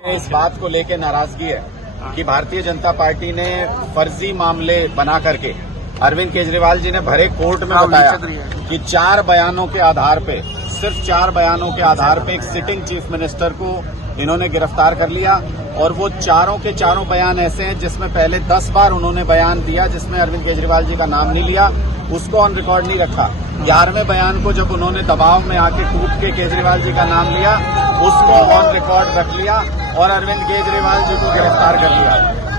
इस बात को लेकर नाराजगी है कि भारतीय जनता पार्टी ने फर्जी मामले बना करके अरविंद केजरीवाल जी ने भरे कोर्ट में बताया कि 4 बयानों के आधार पे, सिर्फ 4 बयानों के आधार पे एक सिटिंग चीफ मिनिस्टर को इन्होंने गिरफ्तार कर लिया। और वो चारों के चारों बयान ऐसे हैं जिसमें पहले 10 बार उन्होंने बयान दिया जिसमें अरविंद केजरीवाल जी का नाम नहीं लिया, उसको ऑन रिकॉर्ड नहीं रखा। 11वें बयान को जब उन्होंने दबाव में आके टूट के केजरीवाल जी का नाम लिया, उसको ऑन रिकॉर्ड रख लिया और अरविंद केजरीवाल जी को गिरफ्तार कर लिया।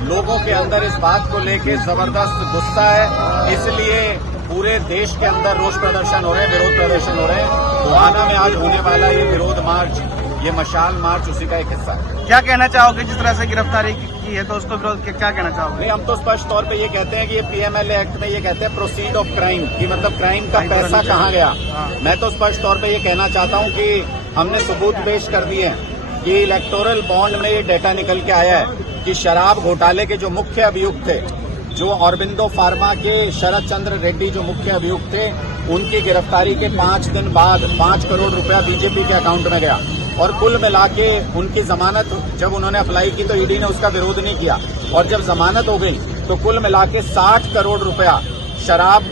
लोगों के अंदर इस बात को लेकर जबरदस्त गुस्सा है, इसलिए पूरे देश के अंदर रोष प्रदर्शन हो रहे हैं, विरोध प्रदर्शन हो रहे हैं। गोहाना में आज होने वाला ये विरोध मार्च, ये मशाल मार्च उसी का एक हिस्सा है। क्या कहना चाहोगे जिस तरह से गिरफ्तारी की है तो उसको विरोध क्या कहना चाहोगे? नहीं, हम तो स्पष्ट तौर पे ये कहते हैं कि ये पीएमएलए एक्ट में ये कहते हैं प्रोसीड ऑफ क्राइम, कि मतलब क्राइम का पैसा कहाँ गया। मैं तो स्पष्ट तौर पे ये कहना चाहता हूँ कि हमने सबूत पेश कर दिए हैं कि इलेक्टोरल बॉन्ड में ये डेटा निकल के आया है कि शराब घोटाले के जो मुख्य अभियुक्त थे, जो ऑरबिंदो फार्मा के शरद चंद्र रेड्डी जो मुख्य अभियुक्त थे, उनकी गिरफ्तारी के 5 दिन बाद 5 करोड़ रुपया बीजेपी के अकाउंट में गया। और कुल मिला के उनकी जमानत जब उन्होंने अप्लाई की तो ईडी ने उसका विरोध नहीं किया, और जब जमानत हो गई तो कुल मिला के 60 करोड़ रुपया शराब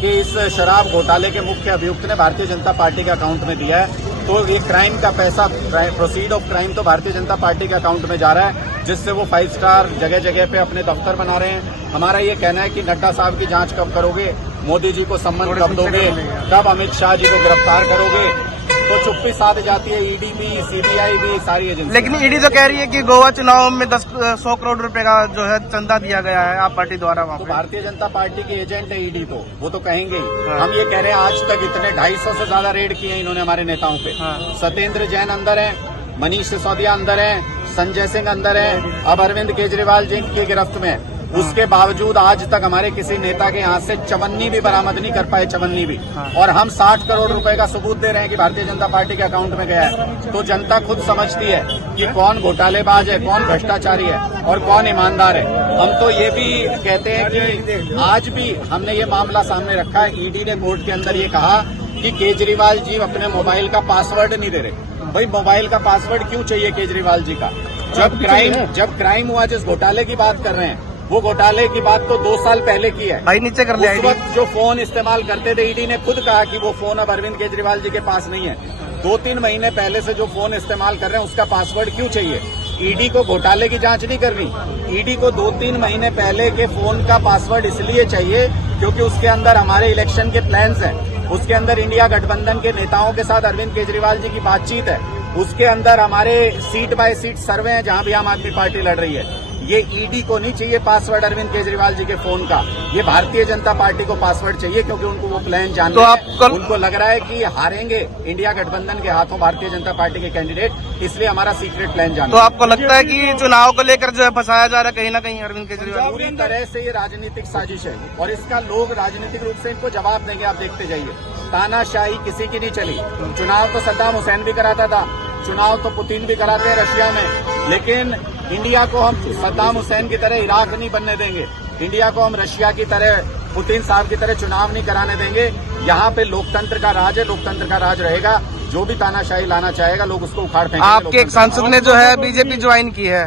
के इस शराब घोटाले के मुख्य अभियुक्त ने भारतीय जनता पार्टी के अकाउंट में दिया है। तो ये क्राइम का पैसा, प्रोसीड ऑफ क्राइम तो भारतीय जनता पार्टी के अकाउंट में जा रहा है, जिससे वो 5 स्टार जगह जगह पे अपने दफ्तर बना रहे हैं। हमारा ये कहना है कि नड्डा साहब की जांच कब करोगे, मोदी जी को सम्मान कब दोगे, कब अमित शाह जी को गिरफ्तार करोगे, तो चुप्पी साध जाती है ईडी भी, सीबीआई भी, सारी एजेंसी। लेकिन ईडी तो कह रही है कि गोवा चुनाव में 100 करोड़ रुपए का जो है चंदा दिया गया है आप पार्टी द्वारा वहाँ तो पे। भारतीय जनता पार्टी के एजेंट है ईडी, तो वो तो कहेंगे ही। हम ये कह रहे हैं आज तक इतने 250 से ज्यादा रेड किए हैं इन्होंने हमारे नेताओं पे। सत्येंद्र जैन अंदर है, मनीष सिसोदिया अंदर है, संजय सिंह अंदर है, अब अरविंद केजरीवाल जी की गिरफ्त में। उसके बावजूद आज तक हमारे किसी नेता के यहाँ से चवन्नी भी बरामद नहीं कर पाए, चवन्नी भी। और हम 60 करोड़ रुपए का सबूत दे रहे हैं कि भारतीय जनता पार्टी के अकाउंट में गया है। तो जनता खुद समझती है कि कौन घोटालेबाज है, कौन भ्रष्टाचारी है और कौन ईमानदार है। हम तो ये भी कहते हैं कि आज भी हमने ये मामला सामने रखा है। ईडी ने कोर्ट के अंदर ये कहा कि केजरीवाल जी अपने मोबाइल का पासवर्ड नहीं दे रहे। भाई, मोबाइल का पासवर्ड क्यों चाहिए केजरीवाल जी का? जब क्राइम हुआ, जिस घोटाले की बात कर रहे हैं, वो घोटाले की बात तो 2 साल पहले की है। भाई नीचे कर लिया। उस वक्त जो फोन इस्तेमाल करते थे, ईडी ने खुद कहा कि वो फोन अब अरविंद केजरीवाल जी के पास नहीं है। 2-3 महीने पहले से जो फोन इस्तेमाल कर रहे हैं उसका पासवर्ड क्यों चाहिए? ईडी को घोटाले की जांच नहीं करनी। ईडी को 2-3 महीने पहले के फोन का पासवर्ड इसलिए चाहिए क्योंकि उसके अंदर हमारे इलेक्शन के प्लान्स हैं, उसके अंदर इंडिया गठबंधन के नेताओं के साथ अरविंद केजरीवाल जी की बातचीत है, उसके अंदर हमारे सीट बाय सीट सर्वे हैं जहां भी आम आदमी पार्टी लड़ रही है। ये ईडी को नहीं चाहिए पासवर्ड अरविंद केजरीवाल जी के फोन का, ये भारतीय जनता पार्टी को पासवर्ड चाहिए क्योंकि उनको वो प्लान जानना है। उनको लग रहा है कि हारेंगे इंडिया गठबंधन के हाथों भारतीय जनता पार्टी के कैंडिडेट, इसलिए हमारा सीक्रेट प्लान जानना। तो आपको लगता है कि चुनाव को लेकर जो है फंसाया जा रहा है कहीं ना कहीं अरविंद केजरीवाल? पूरी तरह से ये राजनीतिक साजिश है और इसका लोग राजनीतिक रूप से इनको जवाब देंगे। आप देखते जाइए, तानाशाही किसी की नहीं चली। चुनाव तो सद्दाम हुसैन भी कराता था, चुनाव तो पुतिन भी कराते हैं रशिया में, लेकिन इंडिया को हम सद्दाम हुसैन की तरह इराक नहीं बनने देंगे। इंडिया को हम रशिया की तरह, पुतिन साहब की तरह चुनाव नहीं कराने देंगे। यहाँ पे लोकतंत्र का राज है, लोकतंत्र का राज रहेगा। जो भी तानाशाही लाना चाहेगा लोग उसको उखाड़ फेंकेंगे। आपके एक सांसद ने जो है बीजेपी ज्वाइन की है,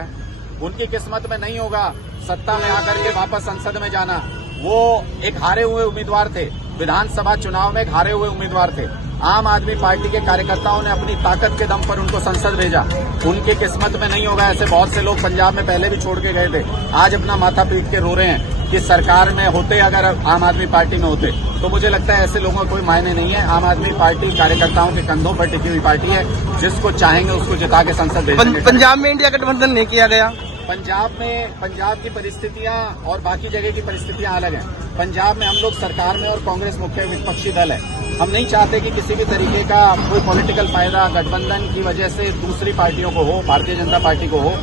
उनकी किस्मत में नहीं होगा सत्ता में आकर के वापस संसद में जाना। वो एक हारे हुए उम्मीदवार थे, विधानसभा चुनाव में एक हारे हुए उम्मीदवार थे। आम आदमी पार्टी के कार्यकर्ताओं ने अपनी ताकत के दम पर उनको संसद भेजा, उनकी किस्मत में नहीं होगा। ऐसे बहुत से लोग पंजाब में पहले भी छोड़ के गए थे, आज अपना माथा पीट के रो रहे हैं कि सरकार में होते, अगर आम आदमी पार्टी में होते। तो मुझे लगता है ऐसे लोगों का कोई मायने नहीं है। आम आदमी पार्टी कार्यकर्ताओं के कंधों पर टिकी हुई पार्टी है, जिसको चाहेंगे उसको जिता के संसद भेजेंगे। पंजाब में इंडिया गठबंधन नहीं किया गया। पंजाब की परिस्थितियां और बाकी जगह की परिस्थितियां अलग हैं। पंजाब में हम लोग सरकार में और कांग्रेस मुख्य विपक्षी दल है। हम नहीं चाहते कि किसी भी तरीके का कोई पॉलिटिकल फायदा गठबंधन की वजह से दूसरी पार्टियों को हो, भारतीय जनता पार्टी को हो।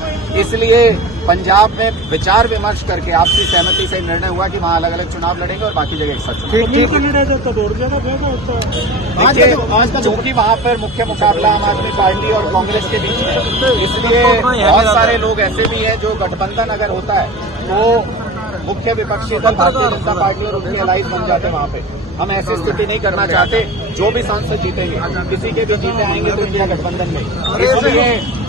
इसलिए पंजाब में विचार विमर्श करके आपसी सहमति से निर्णय हुआ कि वहां अलग अलग चुनाव लड़ेंगे और बाकी जगह एक साथ। चूंकि वहां पर मुख्य मुकाबला आम आदमी पार्टी और कांग्रेस के बीच में, इसलिए बहुत सारे लोग ऐसे भी हैं जो गठबंधन अगर होता है तो मुख्य विपक्षी दल भारतीय जनता पार्टी और उनके अलाइज बन जाते वहां पे। हम ऐसी स्थिति नहीं करना चाहते। जो भी सांसद जीतेंगे, किसी के भी जीते आएंगे तो इंडिया गठबंधन में। इसलिए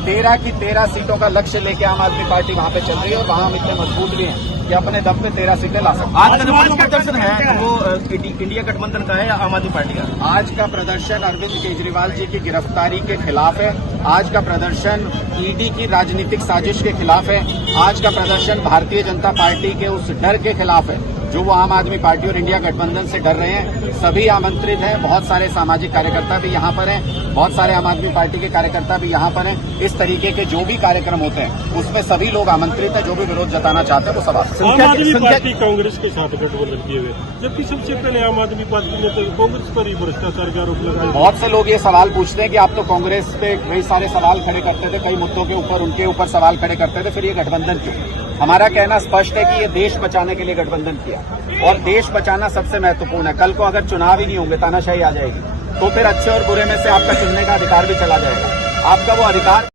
13 की 13 सीटों का लक्ष्य लेके आम आदमी पार्टी वहां पे चल रही है और वहां हम इतने मजबूत भी हैं कि अपने दम पे 13 सीटें ला सकते हैं। आज का प्रदर्शन है वो इंडिया गठबंधन का है या आम आदमी पार्टी का? आज का प्रदर्शन अरविंद केजरीवाल जी की गिरफ्तारी के खिलाफ है। आज का प्रदर्शन ईडी की राजनीतिक साजिश के खिलाफ है। आज का प्रदर्शन भारतीय जनता पार्टी के उस डर के खिलाफ है जो वो आम आदमी पार्टी और इंडिया गठबंधन से डर रहे हैं। सभी आमंत्रित हैं, बहुत सारे सामाजिक कार्यकर्ता भी यहाँ पर हैं, बहुत सारे आम आदमी पार्टी के कार्यकर्ता भी यहाँ पर हैं। इस तरीके के जो भी कार्यक्रम होते हैं उसमें सभी लोग आमंत्रित हैं। जो भी विरोध जताना चाहते हैं वो सब आ सकते हैं। आम आदमी पार्टी कांग्रेस के साथ गठबंधन किए हुए, जबकि सबसे पहले आम आदमी पार्टी ने तो कांग्रेस पर ही भ्रष्टाचार का आरोप लगाया। बहुत से लोग ये सवाल पूछते हैं कि आप तो कांग्रेस पे कई सारे सवाल खड़े करते थे, कई मुद्दों के ऊपर उनके ऊपर सवाल खड़े करते थे, फिर ये गठबंधन क्यों? हमारा कहना स्पष्ट है कि ये देश बचाने के लिए गठबंधन किया और देश बचाना सबसे महत्वपूर्ण है। कल को अगर चुनाव ही नहीं होंगे, तानाशाही आ जाएगी, तो फिर अच्छे और बुरे में से आपका चुनने का अधिकार भी चला जाएगा। आपका वो अधिकार